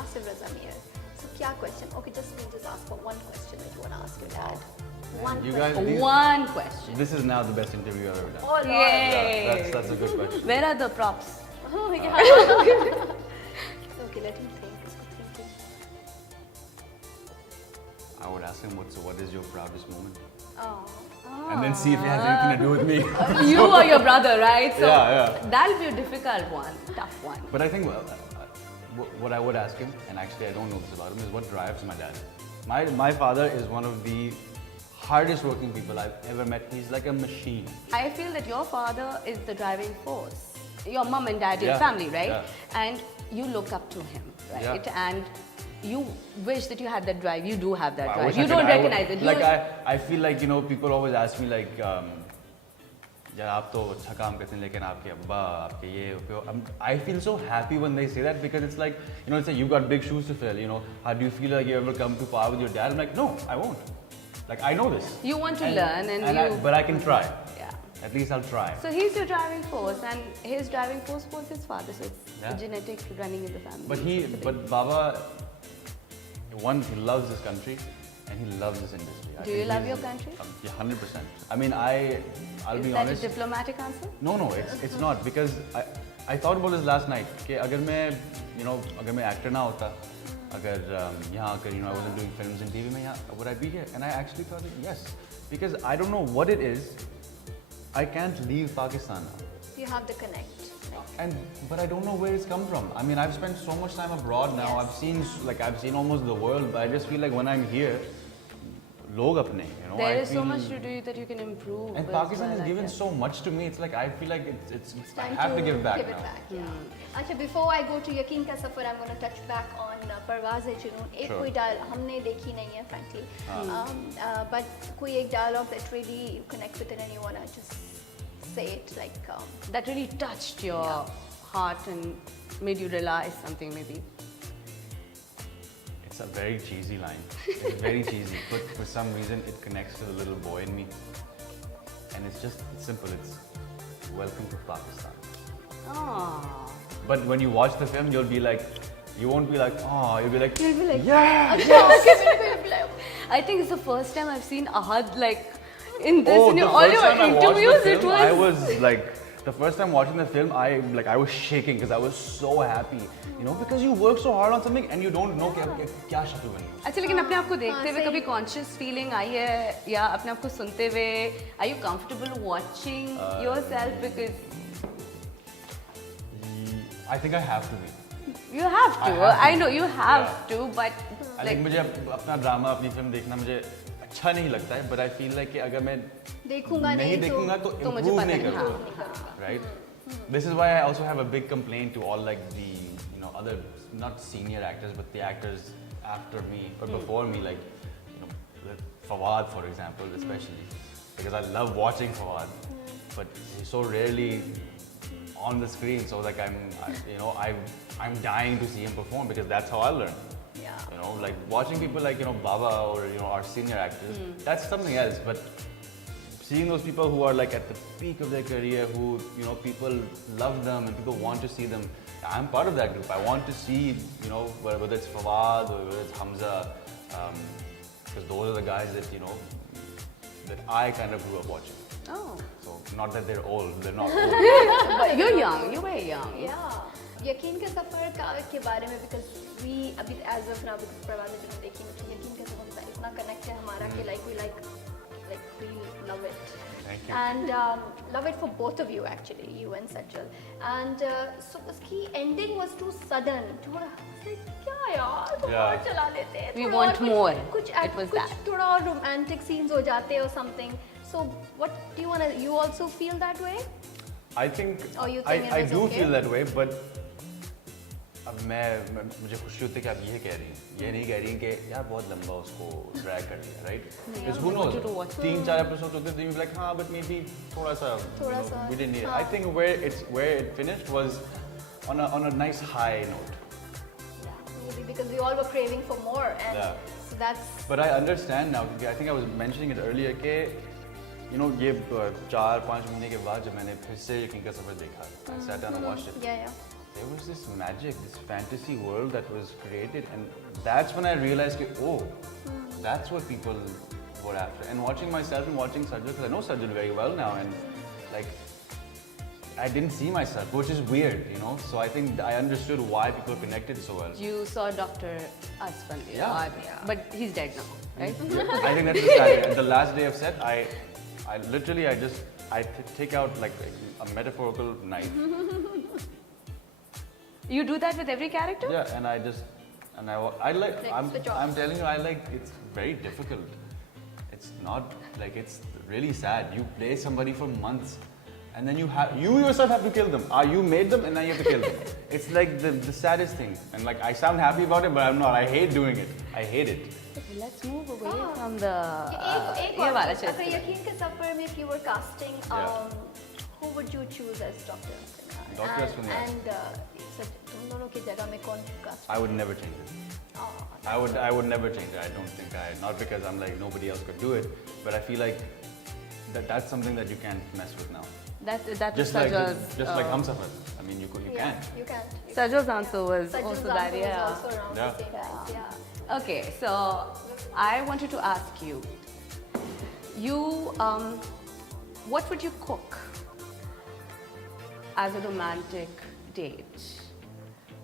Asif Raza Mir. So, kya question? Okay, we'll just ask for one question that you want to ask your dad. One question. This is now the best interview I've ever done. Oh, Lord. Yay! That's a good question. Where are the props? Oh, yeah. Okay, let him think. Thinking. I would ask him, what is your proudest moment? Oh. And then see if it has anything to do with me. You or your brother, right? So Yeah. that'll be a difficult one, tough one. But I think what I would ask him, and actually I don't know this about him, is what drives my dad. My father is one of the hardest working people I've ever met. He's like a machine. I feel that your father is the driving force. Your mom and dad, your Yeah, family, right? yeah. And you look up to him, right? Yeah. And you wish that you had that drive. You do have that I drive. wish You I don't could- recognize it. Like You- I feel like, you know, people always ask me like, यार आप तो अच्छा काम करते हैं लेकिन आपके अब्बा आपके ये I feel so happy when they say that because it's like, you know, it's like you got big shoes to fill, you know. How do you feel like you ever come to power with your dad? I'm like, no, I won't. Like I know this. You want to learn and you... but I can try. Yeah. At least I'll try. So he's your driving force, and his driving force was his father. So it's Yeah. genetic running in the family. But Baba, one, he loves this country and he loves this industry. I Do you think love he's- your country? Yeah, 100%. I mean, I'll Is be that honest. a diplomatic answer? No, it's not because I thought about this last night. कि अगर मैं, you know, अगर मैं actor ना होता, अगर यहाँ आकर, you know, I wasn't doing films and TV में यहाँ, would I be here? And I actually thought that yes, because I don't know what it is. I can't leave Pakistan now. You have the connect. But I don't know where it's come from. I mean, I've spent so much time abroad now. Yes. I've seen almost the world. But I just feel like when I'm here, log apne, you know. There I is so feel- much to do that you can improve. And as Pakistan well, has I given guess. so much to me. It's like I feel like it's I Time have to give back Give now. it back, yeah. Achha, before I go to Yaqeen Ka Safar, I'm going to touch back on Parwaaz-e-Junoon. एक Sure. कोई हमने देखी नहीं है, frankly. But कोई एक dialogue that really you connect with it and you want to just say it like. That really touched your heart and made you realize something maybe. It's a very cheesy line. It's very cheesy, but for some reason it connects to the little boy in me. And it's just simple. It's welcome to Pakistan. Oh. But when you watch the film, you'll be like, you won't be like, oh, you'll be like, Yeah. I think it's the first time I've seen Ahad like in this oh, in the all first your time I watched interviews. the It film, was. I was like, the first time watching the film, I was shaking because I was so happy, you know, because you work so hard on something and you don't know क्या शक्ल बनी. अच्छा लेकिन अपने आप को देखते हुए सही। कभी कॉन्शियस फीलिंग आई है या अपने आप को सुनते हुए are you comfortable watching yourself because I think I have to be. you have to I have to. I know you have Yeah. to but I like think मुझे अपना ड्रामा अपनी फिल्म देखना मुझे अच्छा नहीं लगता है, but I feel like कि अगर मैं देखूंगा नहीं नहीं देखूंगा तो तो मुझे improve पता नहीं नहीं, करूँगा, right? This is why I also have a big complaint to all like the, you know, other not senior actors but the actors after me or before me, like, you know, Fawad for example, especially because I love watching Fawad, but he's so rarely on the screen, so like I'm dying to see him perform because that's how I learn. Yeah. You know, like watching people like, you know, Baba or, you know, our senior actors, that's something else. But seeing those people who are like at the peak of their career, who, you know, people love them and people want to see them, I'm part of that group. I want to see, you know, whether it's Fawad or whether it's Hamza, because those are the guys that, you know, that I kind of grew up watching. oh So not that they're old, they're not old. but you're young, you're very young. Yeah. यकीन के सफर के बारे में because we अभी as of now because Parwaaz-e-Junoon देखी नहीं तो यकीन के सफर से इतना connect है हमारा कि like we love it. Thank you. And love it for both of you actually, you and Sajjal. And so उसकी ending was too sudden. थोड़ा क्या यार तो Yeah. और चला लेते हैं. We थोड़ा want और more. कुछ It was कुछ that. थोड़ा और romantic scenes हो जाते or something. So what do you wanna? You also feel that way? I think Or you think it I was do okay? feel that way, but अब मुझे खुशी होती है कि आप ये कह रही हैं, ये नहीं कह रही हैं कि यार बहुत लंबा उसको ड्रैग कर दिया, right? Because who knows? wanted to watch. 3-4 episodes होते थे, you'd be like हाँ, but maybe थोड़ा सा, थोड़ा सा, we didn't need it. हाँ. I think where it finished was on a nice high note. Maybe because we all were craving for more, and Yeah. so that's But I understand now because I think I was mentioning it earlier कि you know ये 4-5 महीने के बाद जब मैंने फिर से यकीन का सफर देखा, I sat down and watched it. yeah. there was this magic, this fantasy world that was created, and that's when I realized, oh, that's what people were after. And watching myself and watching Sajal, because I know Sajal very well now, and like, I didn't see myself, which is weird, you know. So I think I understood why people connected so well. You saw Dr. Asfandi. Yeah. But he's dead now, right? I think that's the sad. The last day of set, I literally, I take out like a metaphorical knife. You do that with every character? Yeah, and I like, switch off. I'm telling you, I like, it's very difficult. It's not, like, it's really sad. You play somebody for months, and then you yourself have to kill them. You made them, and now you have to kill them. It's like the saddest thing. And like, I sound happy about it, but I'm not. I hate doing it. I hate it. Okay, let's move away from the... एक ये वाला और चलते अगर हैं। यकीन के सफर में if you were casting, Yeah. who would you choose as Dr. Asfandi? Dr. Asfandi. And तुम दोनों की जगह में कौन cast? I would never change it. I would never change it. I don't think not because I'm like nobody else could do it, but I feel like that's something that you can't mess with now. That's Just like Sajal's... like Humsafar. I mean, you Yeah, can't. you can't. Sajal's answer was Sajal also Zambo that, was yeah. also around Yeah. the same time. Yeah. Okay, so I wanted to ask you, what would you cook as a romantic date?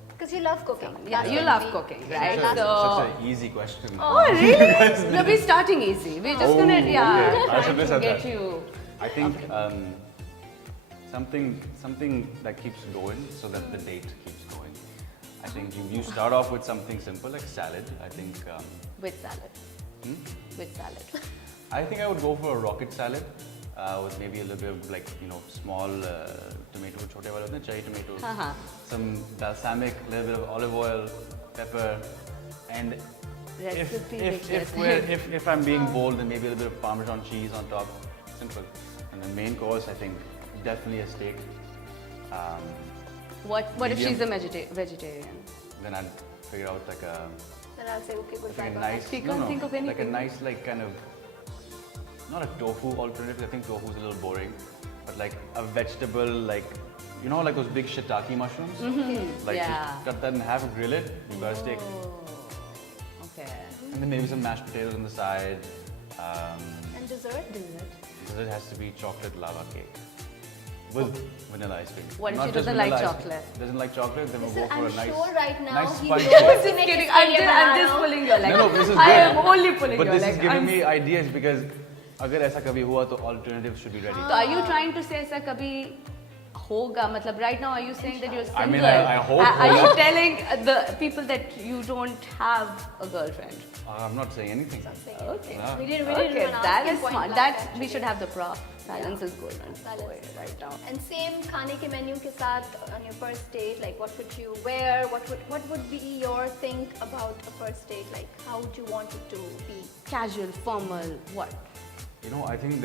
Because you love cooking. Yeah, That's you what love we- cooking, Yeah, right? that's- So- Such an easy question. Oh, really? No, we're starting easy. We're just gonna, okay. yeah, I trying should have to said get that. you. I think something that keeps going so that the date keeps going. I think you start off with something simple like salad. I think With salad. With salad. I think I would go for a rocket salad with maybe a little bit of like small tomato, chote wale hote hain, cherry tomatoes, Uh-huh. some balsamic, a little bit of olive oil, pepper, and Recipe if I'm being bold, then maybe a little bit of Parmesan cheese on top. Simple. And the main course, I think, definitely a steak. What if Medium. she's a vegetarian? Then I'd figure out like a Then I'll say, okay, good like a bye. nice, You can't think of like a anything. nice like kind of not a tofu alternative. I think tofu is a little boring, but like a vegetable like like those big shiitake mushrooms. Like Yeah. just cut that in half, grill it. You got a steak, Okay. and then maybe some mashed potatoes on the side. And dessert? Dessert has to be chocolate lava cake with vanilla ice cream. What if Not she just doesn't like vanilla ice chocolate? cream. Doesn't like chocolate, then we'll Listen, go for I'm a nice, sure right now nice he sponge knows cake. to make Kidding. his career I'm just now. pulling your leg. No, this is I good. am only pulling But your this leg. is giving I'm me ideas because अगर ऐसा कभी हुआ तो alternatives should be ready. So are you trying to say ऐसा कभी होगा? मतलब right now are you saying that you're single? I mean, I hope Are you होगा. telling the people that you don't have a girlfriend? I'm not saying anything. Okay. Yeah. We didn't Okay, even ask that him is point smart. blank, That we actually. should have the prop. Silence is golden. Silence. Right now. And same खाने के menu के साथ on your first date, like what would you wear? What would be your think about a first date? Like how would you want it to be? Casual, formal, what? I think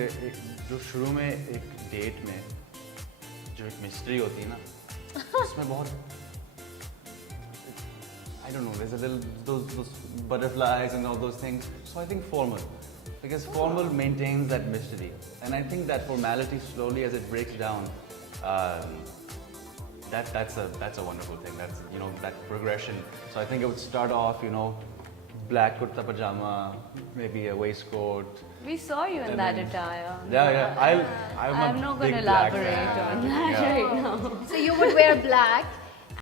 जो शुरू में एक date में जो एक mystery होती है ना उसमें बहुत I don't know, there's a little those butterflies and all those things. So I think formal, because formal maintains that mystery, and I think that formality slowly as it breaks down, that's a wonderful thing. That's that progression. So I think it would start off black kurta pajama, maybe a waistcoat. We saw you in And that then- attire. Yeah. I'm not going to big black elaborate fan. on that Yeah. right now. So you would wear black